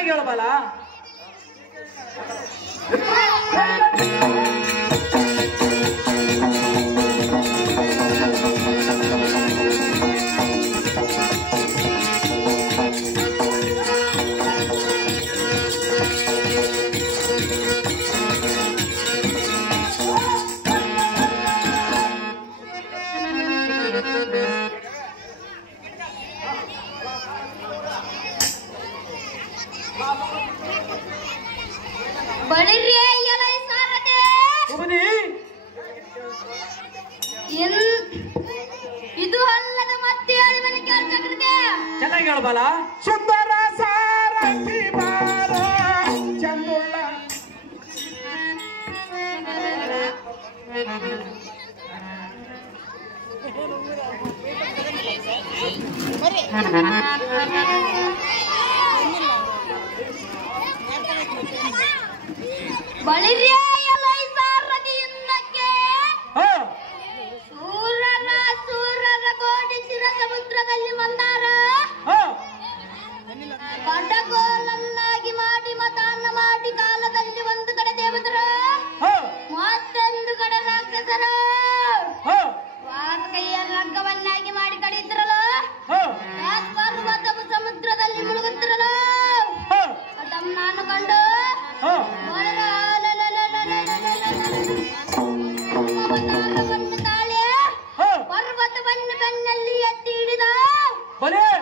ಚೆನ್ನಾಗಿ ಹೇಳಬಲ್ಲ. ಇದು ಅಲ್ಲದ ಮತ್ತೆ ಹೇಳಿಬನಿ ಕೇಳ್ತಕ್ರತೆ ಚೆನ್ನಾಗಿ ಹೇಳಬಲ್ಲ. ಸುಂದರ ಸಾರಥಿ ಬಾರ ಚಂದುಳ್ಳ ಬಳಿರೇ ಎಲೈ ಸಾರಥಿ ಇನ್ನಕ್ಕೆ ಸೂರರ ಕೋಟಿ ಚಿರ ಸಮುದ್ರದಲ್ಲಿ ಮಂದಾರ ಕಡಗೋಲನ್ನಾಗಿ ಮಾಡಿ ಮತಾನ್ನ ಮಾಡಿ ಕಾಲದಲ್ಲಿ ಒಂದು ಕಡೆ ದೇವತರು ಮತ್ತೊಂದು ಕಡೆ ರಾಕ್ಷಸರ ವಾರ್ತೆಯ ಲಗ್ಗವನ್ನಾಗಿ ಮಾಡಿ ಕಡಿದ್ರಲ್ಲ ಪರ್ವತವು ಸಮುದ್ರದಲ್ಲಿ ಮುಳುಗುತ್ತಿರಲ್ಲ ಅದನ್ನು ಕಂಡು ತಾಳೆ ಪರ್ವತವನ್ನು ಬೆನ್ನಲ್ಲಿ ಎತ್ತಿ ಹಿಡಿದ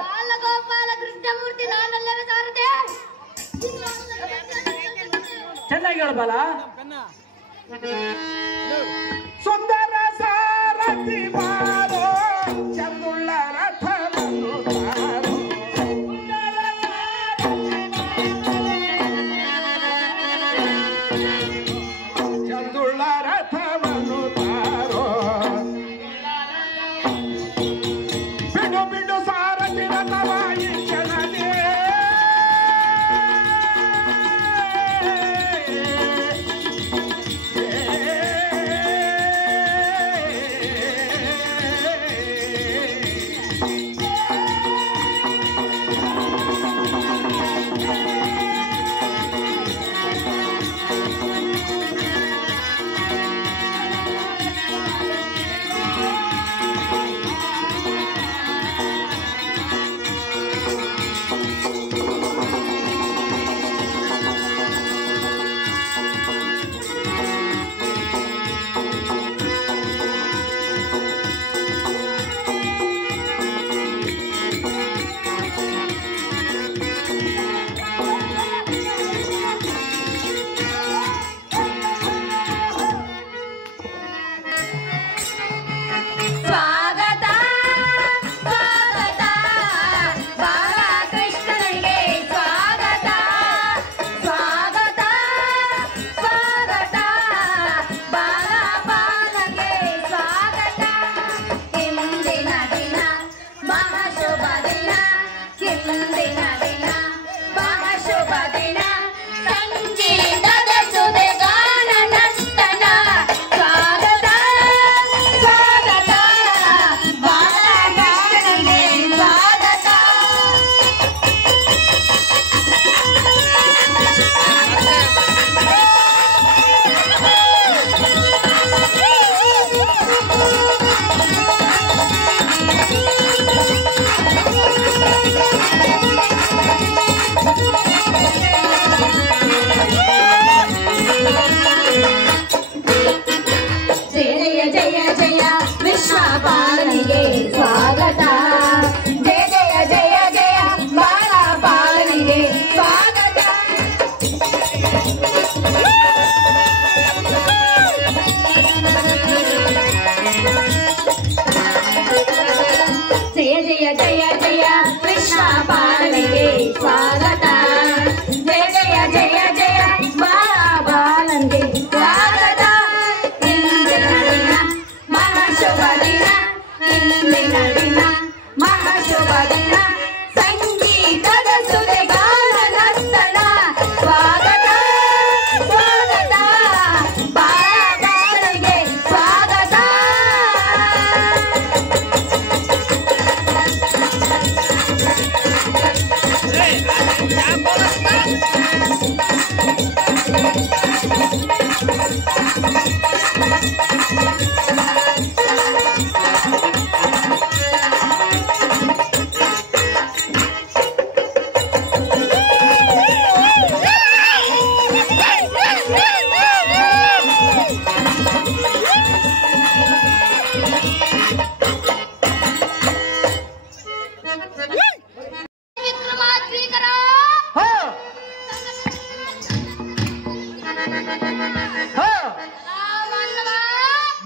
ಬಾಲಗೋಪಾಲ ಕೃಷ್ಣಮೂರ್ತಿ ನಾನೆಲ್ಲರ ಸಾರದೆ ಚೆನ್ನಾಗಿ ಹೇಳಬಲ್ಲ. ಸುಂದರ ಸಾರಥಿ ಬಾರೋ ಚಂದುಳ್ಳ ರಥವನ್ನು ತಾರೋ ಚಂದುಳ್ಳ ರಥವನ್ನು ತಾರೋ ಬಿಡು ಬಿಡು ಸಾರಥಿ ರಥವಾಯಿ ಕ್ಷಣದೇ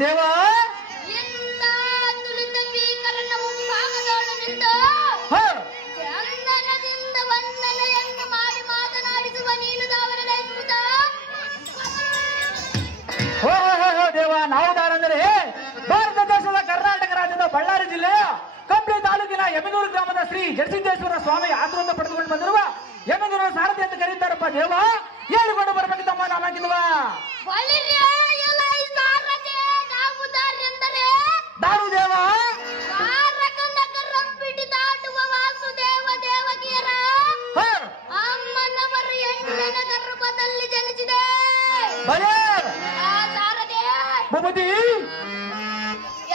ದೇವ ಇಂದ ತುಳಿದ ಭೀಕರನ ಮುಂಭಾಗದೋಳು ನಿಂತು ಚಂದನದಿಂದ ವಂದನೆಯನ್ನು ಮಾಡಿ ಮಾತನಾಡಿಸುವ ನೀನು ದಾವರನ ಸುತ. ದೇವ ನಾವು ದಾರಂದರೆ ಭಾರತ ದೇಶದ ಕರ್ನಾಟಕ ರಾಜ್ಯದ ಬಳ್ಳಾರಿ ಜಿಲ್ಲೆಯ ಕಂಪ್ಲಿ ತಾಲೂಕಿನ ಯಮನೂರು ಗ್ರಾಮದ ಶ್ರೀ ಜಡಸಿದ್ದೇಶ್ವರ ಸ್ವಾಮಿ ಆಶ್ರಮದಿಂದ ಪಡೆದುಕೊಂಡು ಬಂದಿರುವ ಯಮನೂರು ಸಾರಥಿ ಅಂತ ಕರೀತಾರಪ್ಪ. ದೇವ ಹೇಳಿಕೊಂಡು ಬರ್ಬೇಕು ತಮ್ಮ ನಾಮಾಕಿಲ್ವ ದಾರು ದೇವ ದಾಟುವ ವಾಸುದೇವ ದೇವಕಿಯರ ಅಮ್ಮನವರ ಹೆಣ್ಣಿನ ಗರ್ಭದಲ್ಲಿ ಜನಿಸಿದೆ ಭೂಪತಿ.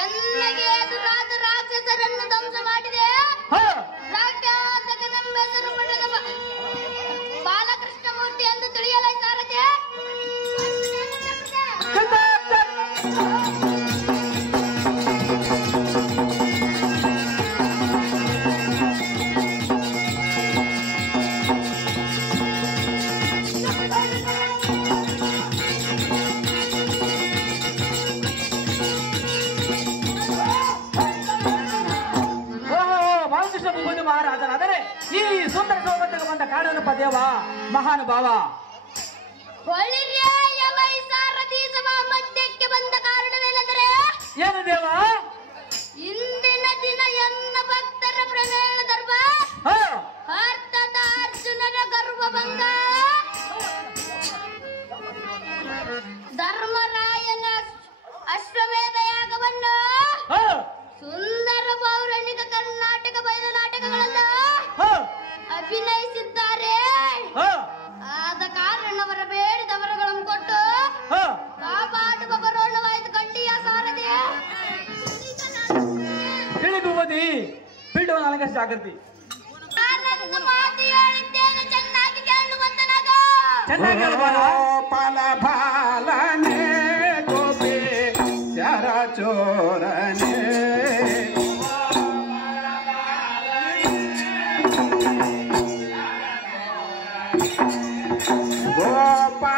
ಎನ್ನಗೆ ಎದುರಾದ ರಾಕ್ಷಸರನ್ನು ಧ್ವಂಸ ಮಾಡಿದೆ. ಹೆಸರು ಪಡೆದ ಬಾಲಕೃಷ್ಣ ಮೂರ್ತಿ ಎಂದು ತಿಳಿಯಲ ಸಾರಥಿ. ಮಹಾರಾಜನಾದರೆ ಈ ಸುಂದರ ಸೌಭಾಗ್ಯಕ್ಕೆ ಬಂದ ಕಾರಣನಪ್ಪ ದೇವ ಮಹಾನುಭಾವ. ಸಾರಥಿ ಸಭಾ ಮಧ್ಯಕ್ಕೆ ಬಂದ ಕಾರಣವೇನೆಂದರೆ ಏನು ದೇವ? ಇಂದಿನ ದಿನ ಎನ್ನ ಭಕ್ತರ ಪ್ರಮೇಣ ದರ್ಭ ಅರ್ಥದ ಅರ್ಜುನನ ಗರ್ಭಭಂಗ ಧರ್ಮರಾಯನ ಅಶ್ವಮೇಧ ಯಾಗವನ್ನು ಸುಂದರ ಪೌರಾಣಿಕ ಕರ್ನಾಟಕ ಬಯಲು ನಾಟಕಗಳನ್ನು ಅಭಿನಯಿಸಿದ್ದಾರೆ. ಆದ ಕಾರಣ ಅವರ ಬೇಡಿದವರಗಳನ್ನು ಕೊಟ್ಟು ಕಾಪಾಡುವ ಬರೋಣವಾಯಿತು ಕಂಡಿಯ ಸಾರಥಿ. ತಿಳಿದು ಓದಿ ಬಿಡುವ ನನಗೆ ಜಾಗೃತಿ. ನಾನೊಂದು ಮಾತು ಹೇಳಿದ್ದೇನೆ, ಚೆನ್ನಾಗಿ ಕೇಳುವಂತನಾಗ. ಚೆನ್ನಾಗಿ ಹೇಳ್ಬಾರ. ಫಲ ಫಾಲನೆ ಗೋಪಿ ಚರ ಚೋರನೆ ಗೋಪಾಲ